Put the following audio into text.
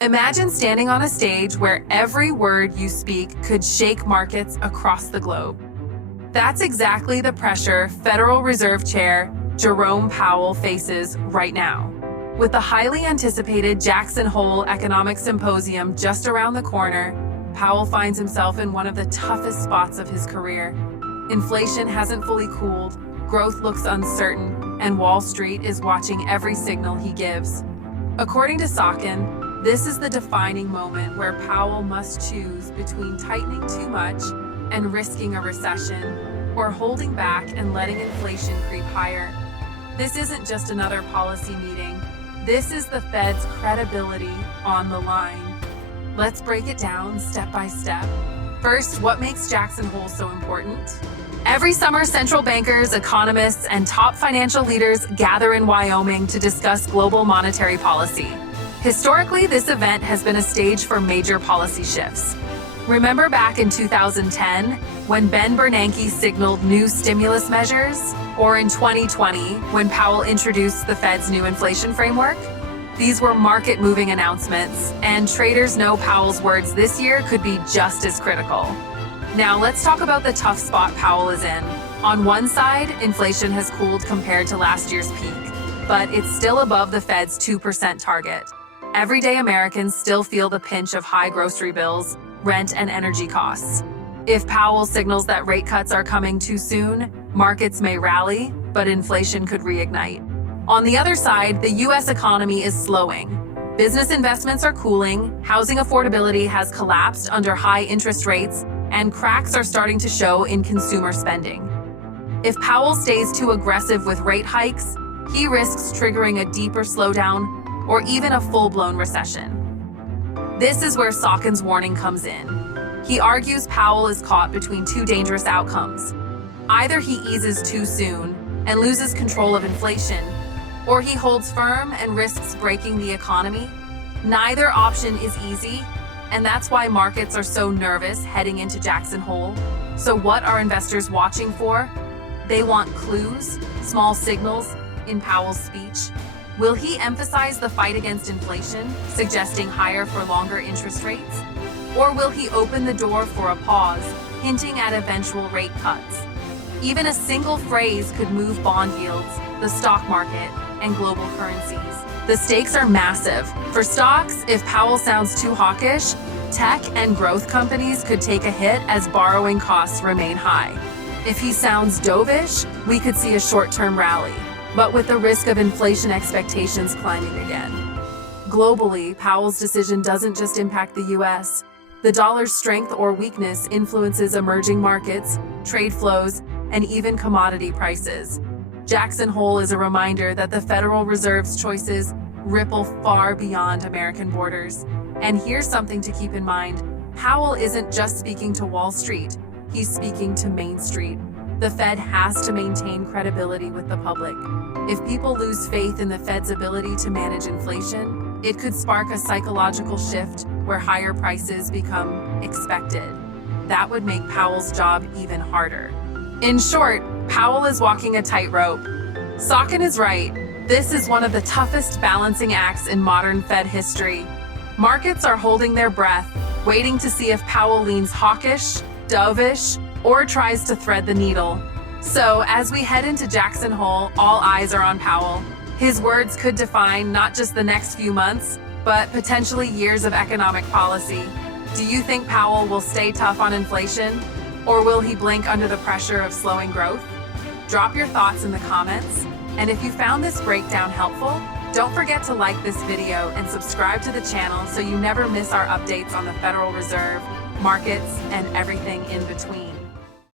Imagine standing on a stage where every word you speak could shake markets across the globe. That's exactly the pressure Federal Reserve Chair Jerome Powell faces right now. With the highly anticipated Jackson Hole Economic Symposium just around the corner, Powell finds himself in one of the toughest spots of his career. Inflation hasn't fully cooled, growth looks uncertain, and Wall Street is watching every signal he gives. According to Sockin, this is the defining moment where Powell must choose between tightening too much and risking a recession, or holding back and letting inflation creep higher. This isn't just another policy meeting. This is the Fed's credibility on the line. Let's break it down step by step. First, what makes Jackson Hole so important? Every summer, central bankers, economists, and top financial leaders gather in Wyoming to discuss global monetary policy. Historically, this event has been a stage for major policy shifts. Remember back in 2010, when Ben Bernanke signaled new stimulus measures? Or in 2020, when Powell introduced the Fed's new inflation framework? These were market-moving announcements, and traders know Powell's words this year could be just as critical. Now, let's talk about the tough spot Powell is in. On one side, inflation has cooled compared to last year's peak, but it's still above the Fed's 2% target. Everyday Americans still feel the pinch of high grocery bills, rent, and energy costs. If Powell signals that rate cuts are coming too soon, markets may rally, but inflation could reignite. On the other side, the U.S. economy is slowing. Business investments are cooling, housing affordability has collapsed under high interest rates, and cracks are starting to show in consumer spending. If Powell stays too aggressive with rate hikes, he risks triggering a deeper slowdown or even a full-blown recession. This is where Sockin's warning comes in. He argues Powell is caught between two dangerous outcomes. Either he eases too soon and loses control of inflation, or he holds firm and risks breaking the economy. Neither option is easy, and that's why markets are so nervous heading into Jackson Hole. So what are investors watching for? They want clues, small signals in Powell's speech. Will he emphasize the fight against inflation, suggesting higher for longer interest rates? Or will he open the door for a pause, hinting at eventual rate cuts? Even a single phrase could move bond yields, the stock market, and global currencies. The stakes are massive. For stocks, if Powell sounds too hawkish, tech and growth companies could take a hit as borrowing costs remain high. If he sounds dovish, we could see a short-term rally, but with the risk of inflation expectations climbing again. Globally, Powell's decision doesn't just impact the U.S. The dollar's strength or weakness influences emerging markets, trade flows, and even commodity prices. Jackson Hole is a reminder that the Federal Reserve's choices ripple far beyond American borders. And here's something to keep in mind. Powell isn't just speaking to Wall Street, he's speaking to Main Street. The Fed has to maintain credibility with the public. If people lose faith in the Fed's ability to manage inflation, it could spark a psychological shift where higher prices become expected. That would make Powell's job even harder. In short, Powell is walking a tightrope. Sockin is right. This is one of the toughest balancing acts in modern Fed history. Markets are holding their breath, waiting to see if Powell leans hawkish, dovish, or tries to thread the needle. So, as we head into Jackson Hole, all eyes are on Powell. His words could define not just the next few months, but potentially years of economic policy. Do you think Powell will stay tough on inflation? Or will he blink under the pressure of slowing growth? Drop your thoughts in the comments. And if you found this breakdown helpful, don't forget to like this video and subscribe to the channel so you never miss our updates on the Federal Reserve, markets, and everything in between.